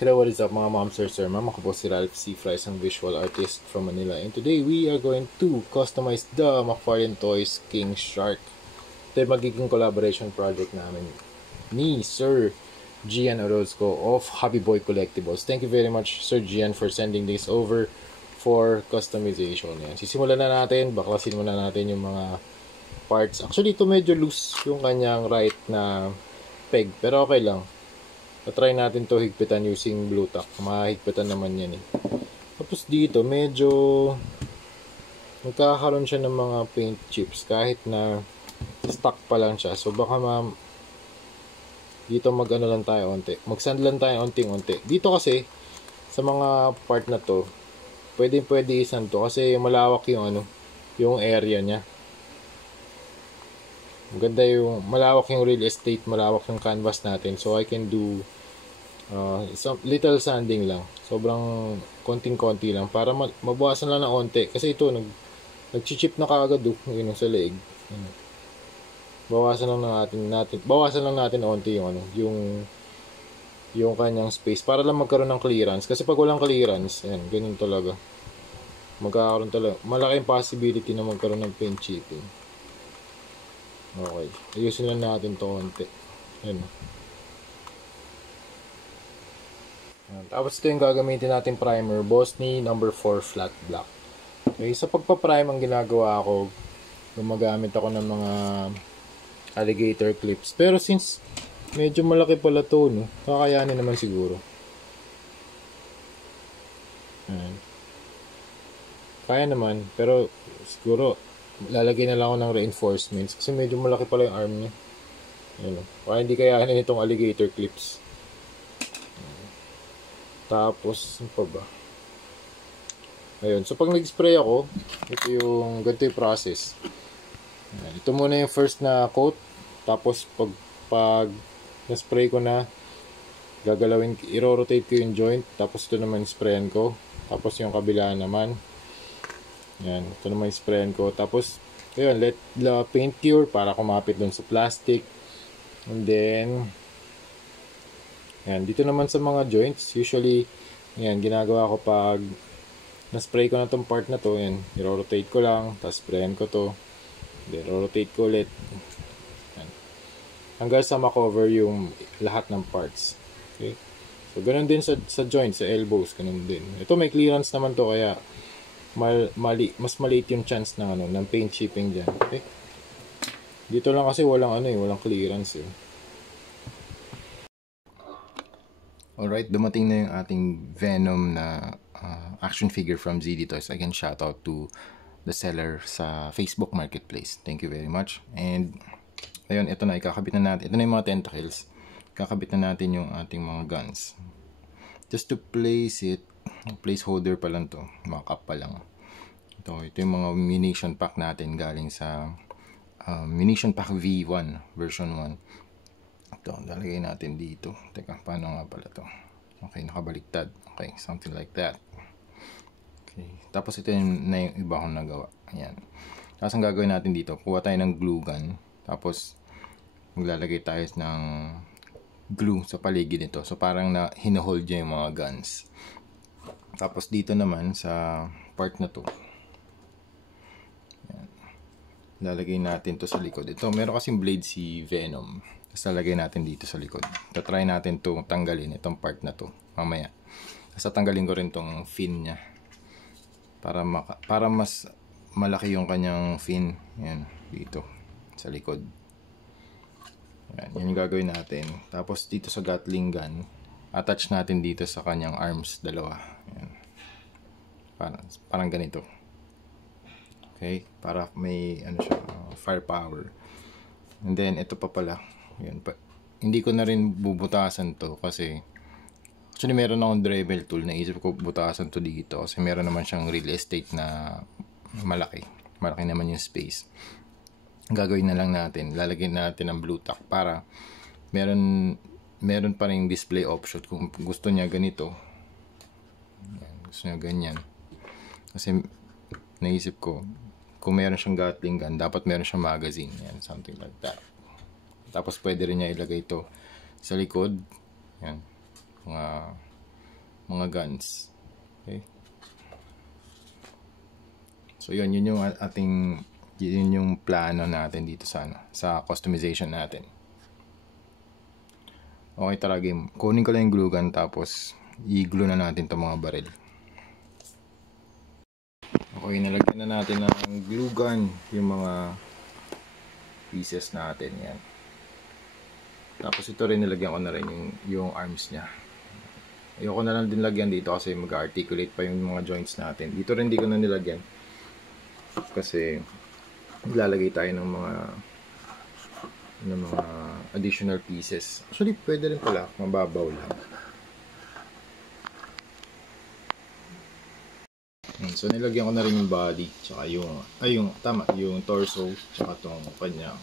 Hello, what is up mga ma'am, sir, ma'am? Ako po si Ralph C. Fry, isang visual artist from Manila. And today, we are going to customize the McFarlane Toys King Shark. Ito yung magiging collaboration project namin ni Sir Gian Orozco of Hobby Boy Collectibles. Thank you very much, Sir Gian, for sending this over for customization. Yan. Sisimulan na natin, baklasin muna natin yung mga parts. Actually, ito medyo loose yung kanyang right na peg, pero okay lang. Try natin to higpitan using blue tack. Mahigpitan naman yan eh. Tapos dito, medyo nagkakaroon siya ng mga paint chips kahit na stock pa lang siya. So baka dito mag-ano lang tayo onti. Mag-sand lang tayo onting-onti. Dito kasi, sa mga part na to, pwede isand to kasi malawak yung yung area niya. Maganda yung malawak yung real estate, malawak yung canvas natin. So I can do some little sanding lang. Sobrang konting-konti lang para mabawasan lang ng onti. Kasi ito nag-chip na kaagad yun sa leeg. Bawasan lang natin onti yung kanyang space para lang magkaroon ng clearance. Kasi pag walang clearance, yan, ganyan talaga. Magkakaroon talaga. Malaking possibility na magkaroon ng paint chipping. Okay. Ayusin lang natin to konti. Yan. Tapos ito yung gagamitin natin primer. Bosny number 4 flat black. Okay. Sa pagpa-prime ang ginagawa ko, gumagamit ako ng mga alligator clips. Pero since medyo malaki pala to, no, kakayanin naman siguro. Ayan. Kaya naman. Pero siguro lalagay na lang ako ng reinforcements kasi medyo malaki pala yung arm niya. Ayun, kaya hindi kayanin itong alligator clips. Tapos, ano pa ba? Ayun, so pag nag-spray ako, ganito yung process. Ayun, ito muna yung first na coat. Tapos pag na-spray ko na, i-rotate ko yung joint. Tapos ito naman sprayan ko. Tapos yung kabila naman. Yan, ito naman sprayan ko. Tapos, ayun, let the paint cure para kumapit dun sa plastic. And then, yan, dito naman sa mga joints, usually, yan, ginagawa ko pag na-spray ko na tong part na to, yan, i-rotate ko lang, tapos sprayan ko to. Then, rotate ko ulit. Yan. Hanggang sa makover yung lahat ng parts. Okay? So, ganun din sa joints, sa elbows, ganun din. Ito may clearance naman to, kaya mas maliit yung chance ng paint chipping dyan. Okay? Dito lang kasi walang clearance eh. Alright, dumating na yung ating Venom na action figure from ZD Toys. Again, shout out to the seller sa Facebook Marketplace. Thank you very much. And ayun, ito na, ikakabit na natin. Ito na yung mga tentacles. Kakabit na natin yung ating mga guns. Just to place it, placeholder pa lang to, mock-up pa lang. Ito yung mga munition pack natin galing sa munition pack V1 version 1. Ito, lalagay natin dito. Teka, paano nga pala to? Okay, nakabaliktad. Okay, something like that. Okay, tapos ito na yung iba kong nagawa. Ayan. Tapos ang gagawin natin dito, kuha tayo ng glue gun. Tapos maglalagay tayo ng glue sa paligid nito. So parang hinahold niya yung mga guns. Tapos dito naman sa part na to, ayan, lalagay natin to sa likod. Ito, meron kasing blade si Venom. Tapos lalagay natin dito sa likod. Try natin to tanggalin, itong part na to mamaya. Tapos tanggalin ko rin tong fin niya para mas malaki yung kanyang fin. Ayan, dito sa likod. Ayan, yan yung gagawin natin. Tapos dito sa Gatling gun, attach natin dito sa kanyang arms, dalawa. Ayan. Parang ganito. Okay, para may firepower. And then ito pa pala. Ayan, hindi ko na rin bubutasan to kasi actually meron akong Dremel tool, naisip ko butasan to dito kasi meron naman siyang real estate na malaki naman yung space. Gagawin na lang natin, lalagyan natin ng blue tack para meron pa ring display option kung gusto niya ganito. Ayan, gusto niya ganyan. Kasi naisip ko, kung meron siyang Gatling gun, dapat meron siyang magazine. Ayan, something like that. Tapos pwede rin niya ilagay ito sa likod. Ayan, mga mga guns. Okay? So yun yung ating, yun yung plano natin dito sa sa customization natin. Okay, tara game. Kunin ko lang yung glue gun tapos i-glue na natin itong mga baril. Okay, nalagyan na natin ng glue gun yung mga pieces natin. Yan. Tapos ito rin nilagyan ko na rin yung arms niya. Ayoko na lang din lagyan dito kasi mag-articulate pa yung mga joints natin. Dito rin di ko na nilagyan kasi maglalagay tayo ng mga additional pieces. Actually pwede rin pala, mababaw lang. So nilagyan ko na rin yung body tsaka yung torso tsaka tong kanyang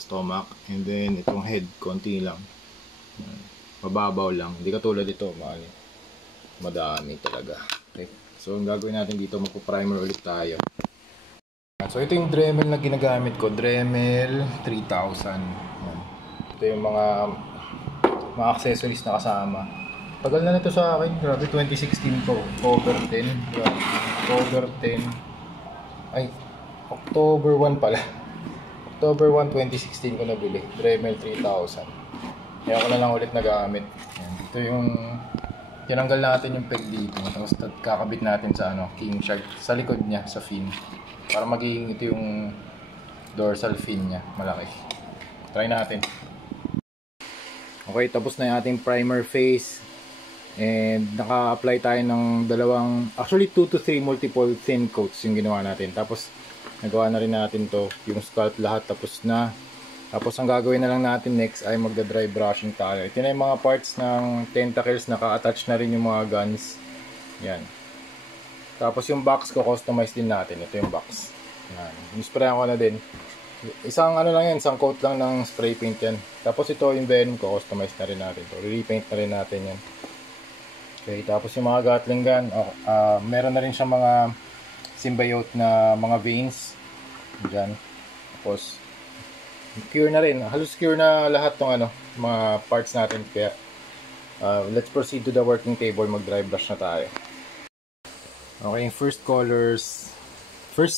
stomach, and then itong head konti lang. Mababaw lang, hindi katulad ito madami talaga. Okay, so ang gagawin natin dito, magpo-primer ulit tayo. So ito yung Dremel na ginagamit ko, Dremel 3000. Ito yung mga accessories na kasama. Tagal na nito sa akin, grabe, 2016 po, October 10, October 10, ay, October 1 pala, October 1, 2016 ko nabili, Dremel 3000. Kaya ako na lang ulit nagamit. Yan, dito yung tinanggal natin yung peg dito, tapos kakabit natin sa king shark sa likod niya, sa fin, para magiging ito yung dorsal fin niya, malaki. Try natin. Okay, tapos na yung ating primer face. And naka-apply tayo ng actually 2 to 3 multiple thin coats yung ginawa natin. Tapos nagawa na rin natin to, yung scalp lahat tapos na. Tapos ang gagawin na lang natin next ay magda-dry brushing tayo. Ito na yung mga parts ng tentacles, naka-attach na rin yung mga guns. Yan. Tapos yung box ko, customize din natin. Ito yung box. Yan. Sprayan ko na din. Isang lang yan, isang coat lang ng spray paint yan. Tapos ito yung venom ko, customize na rin natin to. Repaint na rin natin yan. Okay, tapos yung mga Gatling gun, meron na rin siyang mga symbiote na mga veins dyan. Tapos cure na rin, halos cure na lahat ng mga parts natin. Kaya let's proceed to the working table, mag dry brush na tayo. Okay, first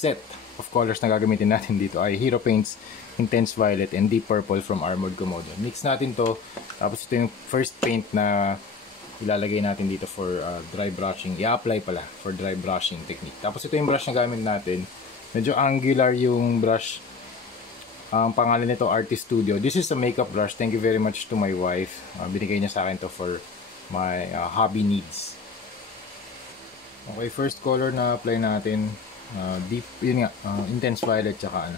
set of colors na gagamitin natin dito ay Hero Paints Intense Violet and Deep Purple from Armored Komodo. Mix natin to, tapos ito yung first paint na ilalagay natin dito for dry brushing. I-apply pala for dry brushing technique. Tapos ito yung brush na gamit natin. Medyo angular yung brush. Ang pangalan nito, Artist Studio. This is a makeup brush. Thank you very much to my wife. Binigay niya sa akin to for my hobby needs. Okay, first color na apply natin. Deep, yun nga, Intense Violet tsaka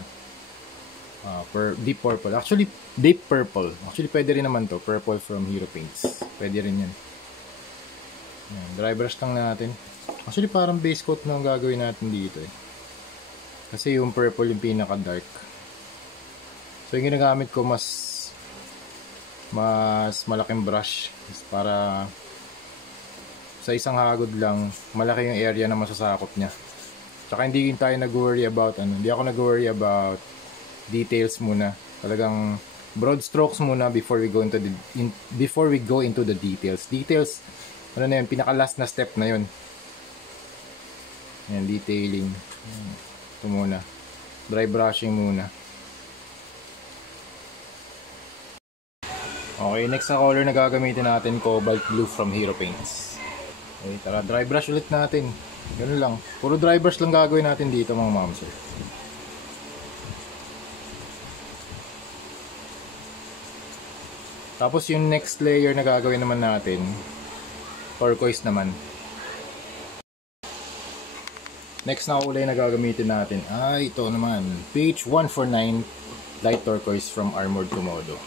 Deep Purple. Actually, Deep Purple. Actually, pwede rin naman to. Purple from Hero Paints. Pwede rin yan. Yan, dry brush lang natin. Actually parang base coat na ang gagawin natin dito kasi yung purple yung pinaka dark. So yung ginagamit ko mas malaking brush para sa isang hagod lang malaki yung area na masasakop niya. Tsaka hindi tayo nag-worry about hindi ako nag-worry about details muna. Talagang broad strokes muna before we go into the details. Na yun, pinaka last na step na yun. Yan, detailing. Ito muna. Dry brushing muna. Okay, next na color na gagamitin natin, Cobalt Blue from Hero Paints. Okay, tara, dry brush ulit natin. Ganun lang. Puro dry brush lang gagawin natin dito mga mamsir. Tapos yung next layer na gagawin naman natin, turquoise naman. Next na kulay na gagamitin natin ay ito naman, page 149 light turquoise from Armored Komodo.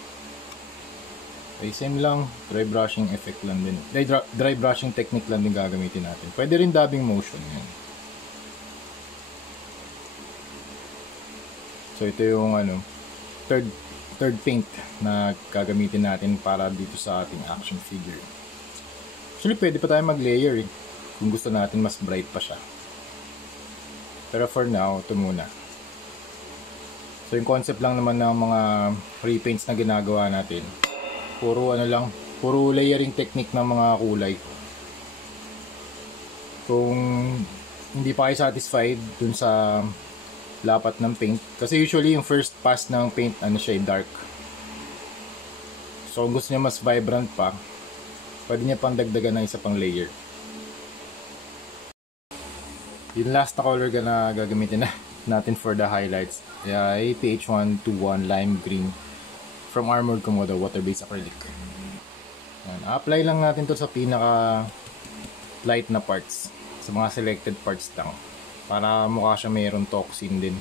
Okay, same lang, dry brushing effect lang din. Dry brushing technique lang din gagamitin natin. Pwede rin dabbing motion yan. So ito yung third paint na gagamitin natin para dito sa ating action figure. Actually, pwede pa tayo mag-layer kung gusto natin mas bright pa siya. Pero for now, ito muna. So yung concept lang naman ng mga repaints na ginagawa natin, puro puro layering technique ng mga kulay. kung hindi pa kayo satisfied dun sa lapat ng paint, kasi usually yung first pass ng paint ano siya, dark. So kung gusto niya mas vibrant pa, pwede niya pang dagdagan ng isa pang layer. Yung last na color na gagamitin natin for the highlights ay PH121 Lime Green from Armored Komodo water-based acrylic. Apply lang natin to sa pinaka light na parts, sa mga selected parts lang, para mukha siya mayroong toxin din.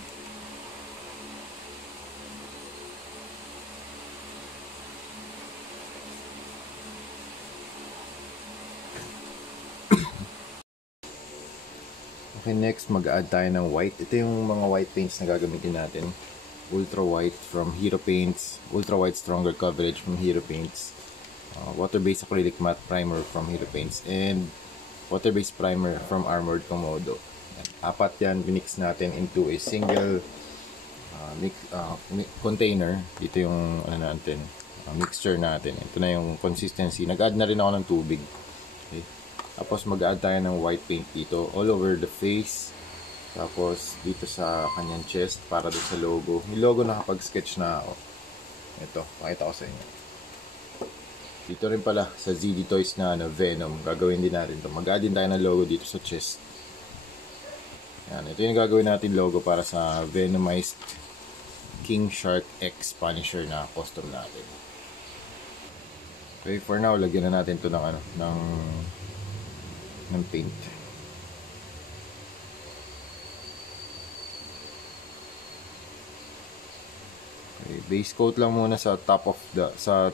Okay, next mag-add tayo ng white. Ito yung mga white paints na gagamitin natin. Ultra White from Hero Paints, Ultra White Stronger Coverage from Hero Paints, water-based acrylic matte primer from Hero Paints, and water-based primer from Armored Komodo. Apat yan, minix natin into a single container. Dito yung natin, mixture natin. Ito na yung consistency. Nag-add na rin ako ng tubig. Okay. Tapos mag-add tayo ng white paint dito all over the face. Tapos dito sa kanyang chest para doon sa logo. Yung logo nakapag-sketch na ako. Ito, pakita ko sa inyo. Dito rin pala sa ZD Toys na Venom, gagawin din natin ito. Mag-add din tayo ng logo dito sa chest. Yan, ito yung gagawin natin logo para sa Venomized King Shark X Punisher na custom natin. Okay, for now lagyan na natin ito ng paint. Okay, base coat lang muna sa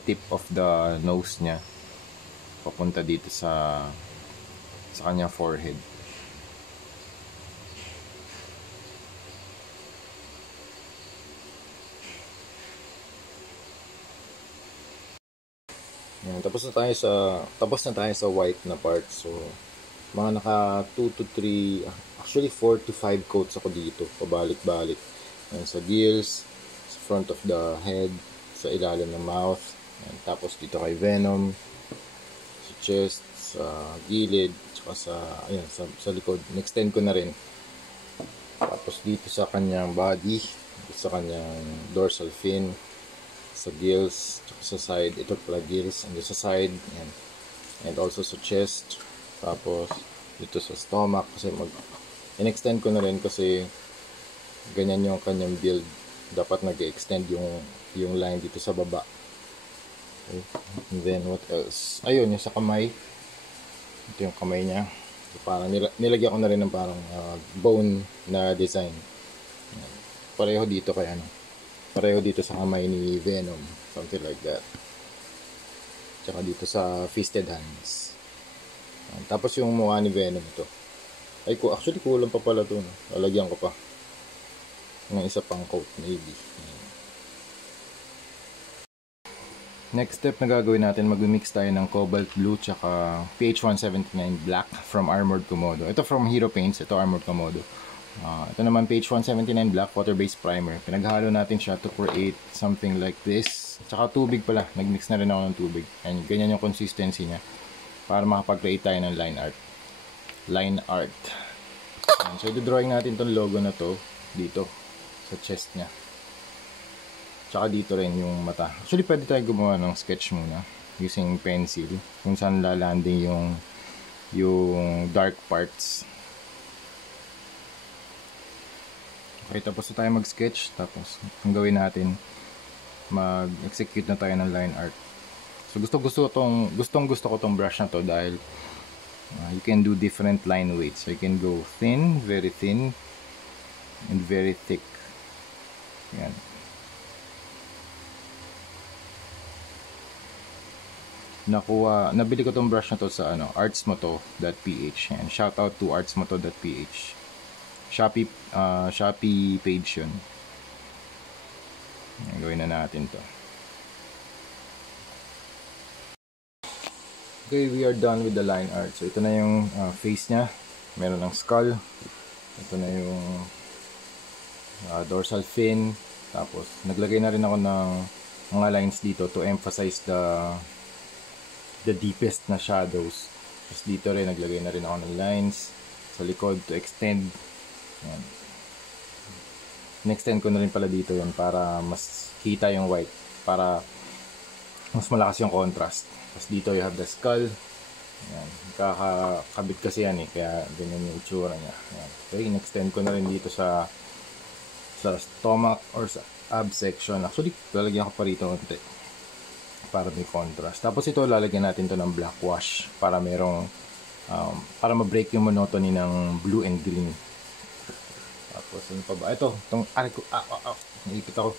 tip of the nose niya, papunta dito sa kanyang forehead. Yan, tapos na tayo sa white na part. So mga naka 2 to 3, actually 4 to 5 coats ako dito, pabalik-balik. Yan, sa gills, sa front of the head, sa ilalim ng mouth. Yan, tapos dito kay Venom, sa chest, sa gilid, tsaka sa likod. Extend ko na rin. Tapos dito sa kanyang body, dito sa kanyang dorsal fin, sa gills, tsaka sa side. Ito pala gills, and sa side, yan. And also sa chest. Tapos dito sa stomach, kasi in-extend ko na rin kasi ganyan yung kanyang build. Dapat nag-extend yung line dito sa baba. Okay. And then what else? Ayun, yung sa kamay. Ito yung kamay niya. So, parang nilagyan ko na rin ng parang bone na design. Pareho dito pareho dito sa kamay ni Venom, something like that. Tsaka dito sa fisted hands. Tapos yung mukha ni Venom ito. Actually kulang pa pala ito. Lalagyan ko pa ng isa pang coat maybe. Next step na gagawin natin, mag-mix tayo ng Cobalt Blue tsaka PH179 Black from Armored Komodo. Ito from Hero Paints, ito Armored Komodo. Ito naman PH179 Black water-based primer. Pinaghalo natin siya to create something like this. Tsaka tubig pala, nag-mix na rin ako ng tubig. And ganyan yung consistency niya, para makapag-create tayo ng line art. So i-drawing natin tong logo na to dito sa chest niya. Tsaka dito rin yung mata. Actually pwede tayo gumawa ng sketch muna using pencil kung saan lalanding yung dark parts. Okay, tapos na tayo mag-sketch. Tapos ang gawin natin, mag-execute na tayo ng line art. So gustong gusto ko tong brush na to dahil you can do different line weights. So you can go thin, very thin, and very thick. Yan. Nabili ko tong brush na to sa artsmoto.ph. Yan. Shout out to artsmoto.ph. Shopee page yun. Yan, gawin na natin to. Okay, we are done with the line art. So ito na yung face niya. Meron ng skull. Ito na yung dorsal fin. Tapos naglagay na rin ako ng mga lines dito to emphasize the deepest na shadows Tapos dito rin, naglagay na rin ako ng lines sa likod to extend. Yan. In-extend ko na rin pala dito yan para mas kita yung white, para mas malakas yung contrast. Tapos dito you have the skull. Yan. Kakakabit kasi yan kaya ganyan yung itsura niya. Yan. Okay, in-extend ko na rin dito sa stomach or sa ab section. Actually, lalagyan ko pa rito konti para may contrast. Tapos ito, lalagyan natin to ng black wash para merong para ma-break yung monotony ng blue and green. Tapos ano pa ba? Ito, itong naipit ako.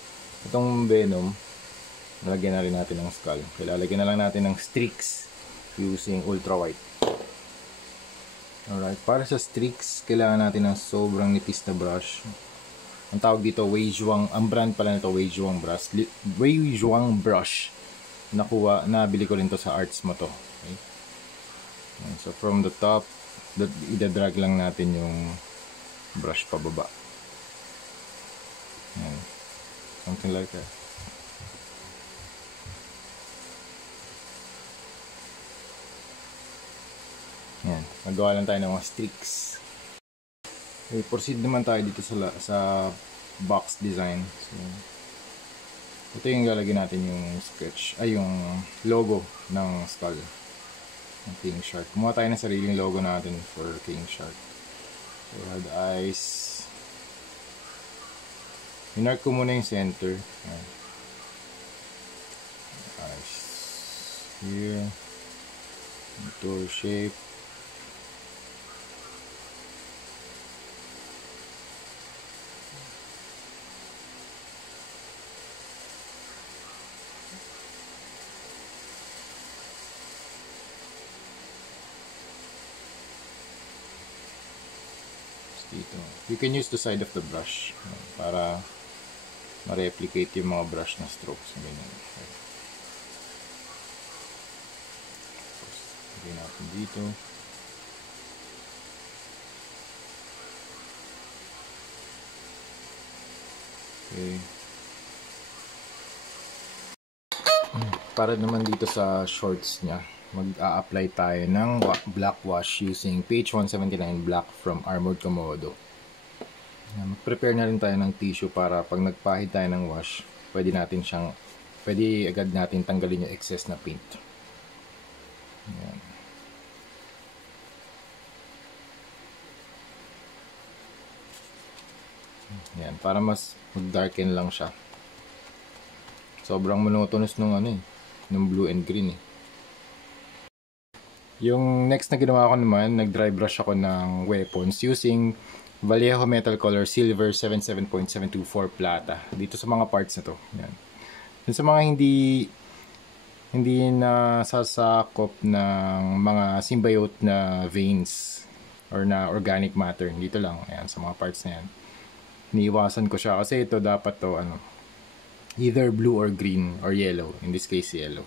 Itong Venom, nalagyan na rin natin ng skull. Kaya lalagyan na lang natin ng streaks using ultra white. Alright, para sa streaks, kailangan natin ng sobrang nipis na brush. Ang tawag dito, Weijuang. Ang brand pala nito, Weijuang brush. Weijuang brush. Nabili ko rin to sa Arts mo to. Okay? So from the top, ida-drag lang natin yung brush pababa. Yan. Something like that. Yan. Nagawa lang tayo ng mga streaks. Okay, proceed naman tayo dito sa box design. So, ito yung lalagyan natin yung sketch, ay yung logo ng skull ng King Shark. Kumuha tayo ng sariling logo natin for King Shark. So, we have the eyes. Minark ko muna yung center. Ayan. Eyes. Here. Ito shape. Dito. You can use the side of the brush para ma-replicate yung mga brush na strokes. Ganyan. Lagay natin dito. Okay. Para naman dito sa shorts niya, mag-a-apply tayo ng black wash using PH179 Black from Armored Komodo. Mag-prepare na rin tayo ng tissue para pag nagpahid tayo ng wash, pwede agad natin tanggalin yung excess na paint. Ayan. Ayan, para mas mag-darken lang siya. Sobrang monotonous nung nung blue and green Yung next na ginawa ko naman, nag-dry brush ako ng weapons using Vallejo Metal Color Silver 77.724 Plata. Dito sa mga parts na to. Yan. Dun sa mga hindi nasasakop ng mga symbiote na veins or na organic matter. Dito lang. Ayan, sa mga parts na yan. Iniiwasan ko siya kasi ito dapat to either blue or green or yellow. In this case, yellow.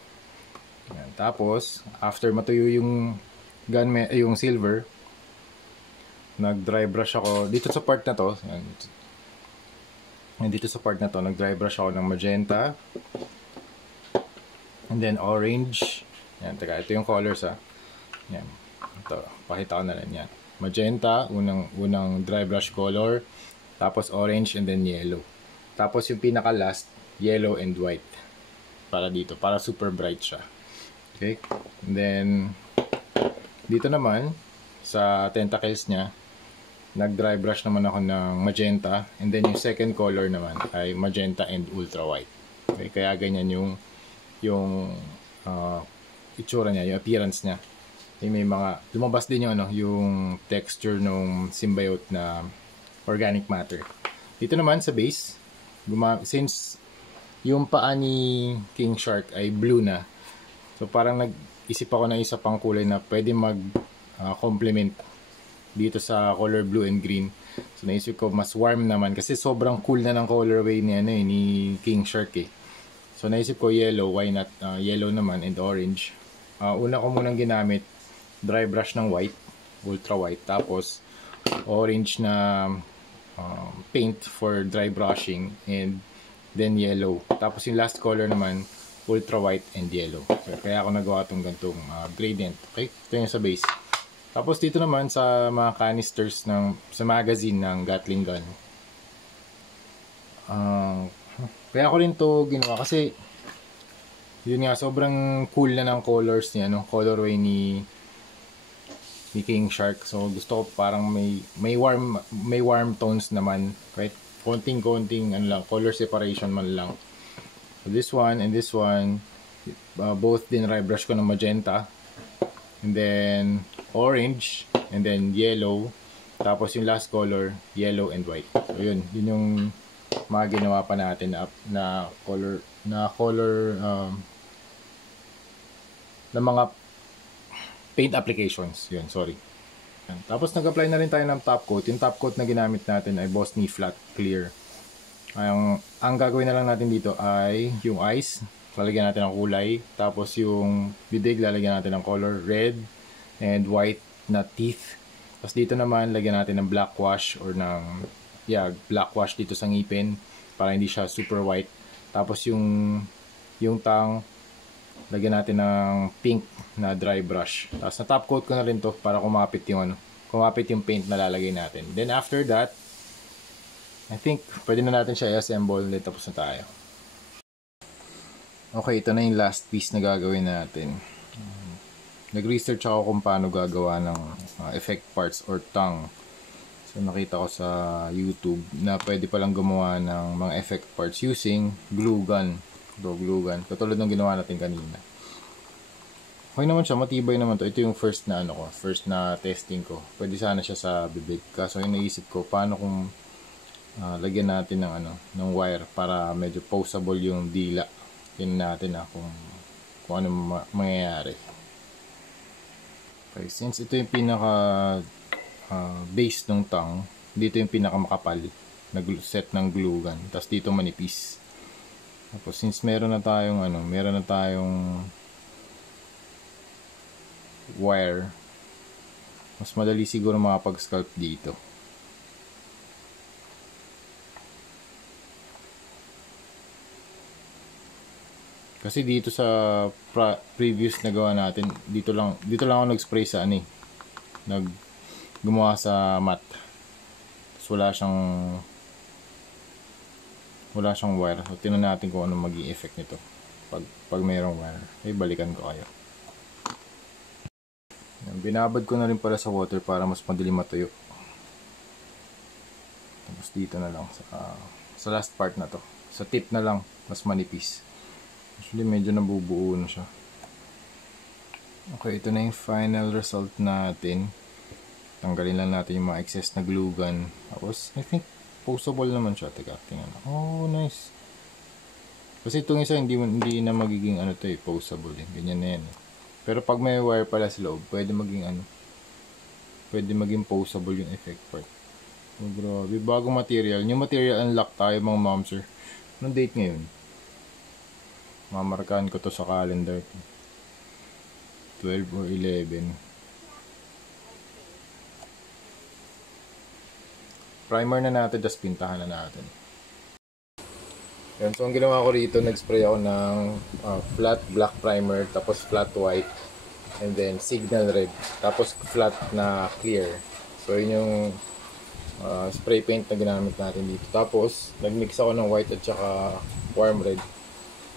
Ayan. Tapos, after matuyo yung yung silver, nag-dry brush ako dito sa part na to. Ayan. Dito sa part na to, nag-dry brush ako ng magenta. And then orange. Ayan, teka, ito yung colors Ayan. Ito, pakita ko na lang yan. Magenta, unang dry brush color. Tapos orange and then yellow. Tapos yung pinaka last, yellow and white. Para dito, para super bright siya. Okay? And then, dito naman, sa tentacles niya, nag-dry brush naman ako ng magenta. And then, yung second color naman ay magenta and ultra white. Okay? Kaya ganyan yung itsura niya, yung appearance niya. May mga, lumabas din yung texture ng symbiote na organic matter. Dito naman sa base, since yung paa ni King Shark ay blue na, so parang nag-isip ako ng isa pang kulay na pwede mag-complement dito sa color blue and green. So naisip ko mas warm naman kasi sobrang cool na ng colorway ni King Shark So naisip ko yellow, why not yellow naman and orange. Una ko munang ginamit dry brush ng white, ultra white, tapos orange na paint for dry brushing and then yellow. Tapos yung last color naman ultra white, and yellow. So, kaya ako nagawa itong gantong gradient. Okay? Ito yung sa base. Tapos dito naman sa mga canisters sa magazine ng Gatling gun. Kaya ko rin to ginawa kasi yun nga, sobrang cool na ng colors niya, no? Colorway ni King Shark. So gusto ko parang may warm tones naman, kahit konting ano lang, color separation man lang. So this one and this one, both din brush ko ng magenta, and then orange, and then yellow, tapos yung last color yellow and white. So yun yung mga ginawa pa natin na color ng mga paint applications. Yun, sorry. Tapos nag-apply na rin tayo ng top coat. Yung top coat na ginamit natin ay Bosney Flat Clear. Ang gagawin na lang natin dito ay yung eyes, lalagyan natin ng kulay. Tapos yung bibig, lalagyan natin ng color red and white na teeth. Tapos dito naman, lagyan natin ng black wash or black wash dito sa ngipin para hindi siya super white. Tapos yung tongue, lagyan natin ng pink na dry brush. Tapos na top coat ko na rin to para kumapit yung paint na lalagay natin. Then after that, I think pwede na natin siya i-assemble ulit, tapos na tayo. Okay, ito na yung last piece na gagawin natin. Nag-research ako kung paano gagawa ng effect parts or tongue. So nakita ko sa YouTube na pwede palang gumawa ng mga effect parts using glue gun. Glue gun. Katulad ng ginawa natin kanina. Okay naman siya, matibay naman to. Ito yung first na testing ko. Pwede sana siya sa bibig. Kaso yung naisip ko, paano kung lagyan natin ng wire para medyo poseable yung dila. Tingnan natin kung ano mangyayari. Okay, since ito yung pinaka base ng tongue, dito yung pinaka makapal na set ng glue gun. Tapos dito manipis. Tapos since meron na tayong wire, mas madali siguro makapag-sculpt dito. Kasi dito sa previous na gawa natin, dito lang ako nag-spray sa gumawa sa mat. Tapos wala siyang wire. So tingnan natin kung ano maging effect nito pag mayroong wire. Okay, balikan ko kayo. Binabad ko na rin pala sa water para mas madali matuyo. Tapos dito na lang sa last part na to, sa tip na lang mas manipis. Actually medyo nabubuo na siya. Okay, ito na yung final result natin. Tanggalin lang natin yung mga excess na glue gun. Tapos I think poseable naman siya. Teka, tingnan. Oh, nice. Kasi itong isa hindi na magiging poseable eh. Ganyan na yan eh. Pero pag may wire pala sa loob, pwede maging poseable yung effect part. Oh, grabe, bagong material. New material unlock tayo mga momser. Anong date ngayon? Mamarkahan ko to sa calendar. 12 or 11. Primer na natin, just pintahan na natin. Yan, so ang ginawa ko rito, nag-spray ako ng flat black primer, tapos flat white, and then signal red, tapos flat na clear. So yun yung spray paint na ginamit natin dito. Tapos nag-mix ako ng white at saka warm red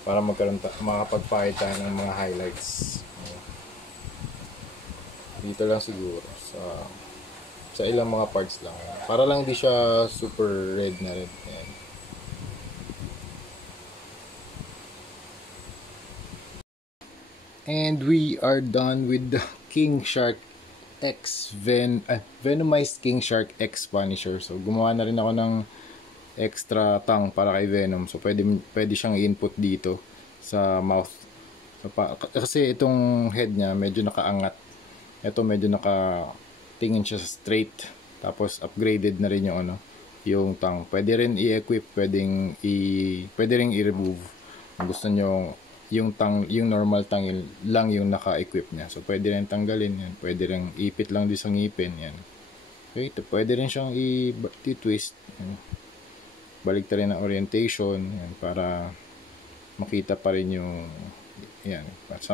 para makapagpahid tayo ng mga highlights. Dito lang siguro sa ilang mga parts lang, para lang di siya super red na red. Ayan. And we are done with the King Shark X Venomized King Shark X Punisher. So gumawa na rin ako ng extra tongue para kay Venom. So pwede siyang i-input dito sa mouth. So, kasi itong head niya medyo nakaangat. Ito medyo tingin siya straight, tapos upgraded na rin yung tongue. Pwede rin i-equip, pwede rin i-remove. Kung gusto nyo yung normal tongue lang yung naka-equip niya. So pwede rin tanggalin yan. Pwede rin ipit lang din sa ngipin yan. Okay, pwede rin siyang i-twist. Balik ta rin ang orientation yan, para makita pa rin yung yan,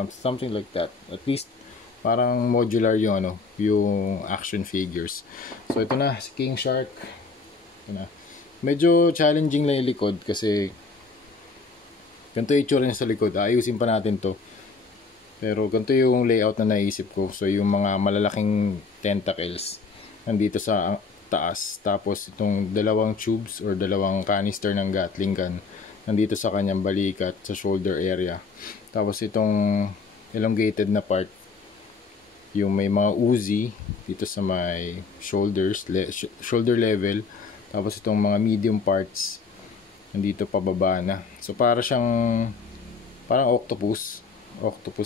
something like that. At least parang modular yung yung action figures. So ito na si King Shark. Ito na. Medyo challenging lang yung likod kasi ganito yung itsura niya sa likod. Ayusin pa natin to. Pero ganito yung layout na naisip ko. So yung mga malalaking tentacles nandito sa taas. Tapos itong dalawang tubes or dalawang canister ng Gatling gun nandito sa kanyang balikat, sa shoulder area. Tapos itong elongated na part, yung may mga Uzi dito sa may shoulder level. Tapos itong mga medium parts nandito pababa na. So para siyang parang octopus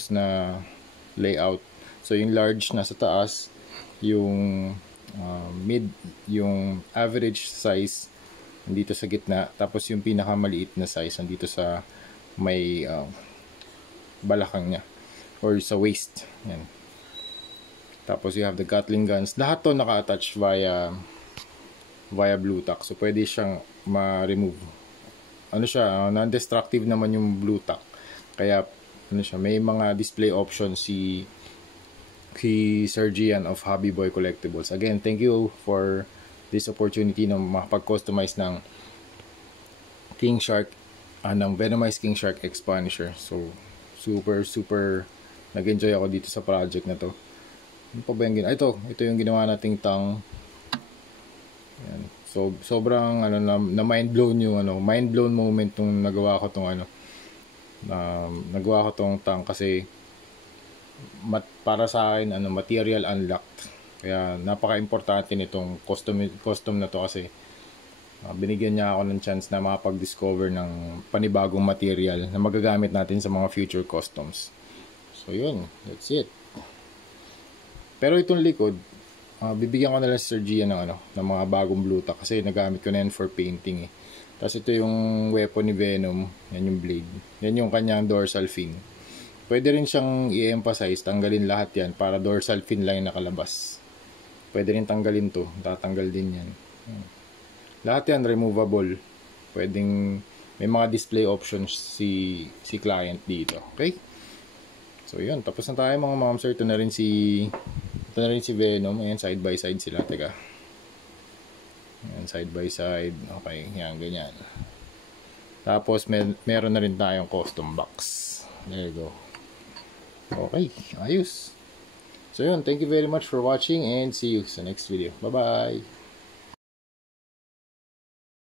na layout. So yung large nasa taas, yung mid, yung average size nandito sa gitna, tapos yung pinakamaliit na size nandito sa may balakang niya or sa waist. Yan. Tapos you have the Gatling guns. Lahat to naka-attach via blue tack. So pwede siyang ma-remove. Ano siya, non-destructive naman yung blue tack. Kaya ano siya, may mga display options si Sir Gian of Hobby Boy Collectibles. Again, thank you for this opportunity na makapag-customize ng King Shark, ng Venomized King Shark X Punisher. So super nag-enjoy ako dito sa project na to. Ano pa ba yung ito yung ginawa nating tang. Yan. So sobrang na mind blown yung mind blown moment nung nagawa ko tong nagawa ko tong tang kasi para sa akin material unlocked. Kaya napaka-importante nitong custom na to kasi binigyan niya ako ng chance na makapag-discover ng panibagong material na magagamit natin sa mga future customs. So yun, that's it. Pero itong likod, bibigyan ko na lang si Sir Gia ng mga bagong blue tack kasi nagamit ko na yan for painting eh. Tapos ito yung weapon ni Venom, yan yung blade. Yan yung kanyang dorsal fin. Pwede rin siyang i-emphasize, tanggalin lahat yan para dorsal fin lang yung nakalabas. Pwede rin tanggalin to, tatanggal din yan. Lahat yan removable. Pwedeng may mga display options si client dito. Okay? So yun, tapos na tayo mga ma'am sir. Ito na rin si Venom. Ayan, side by side sila. Teka. Ayan, side by side. Okay, yan, ganyan. Tapos meron na rin tayong custom box. There you go. Okay, ayos. So yun, thank you very much for watching and see you sa next video. Bye-bye!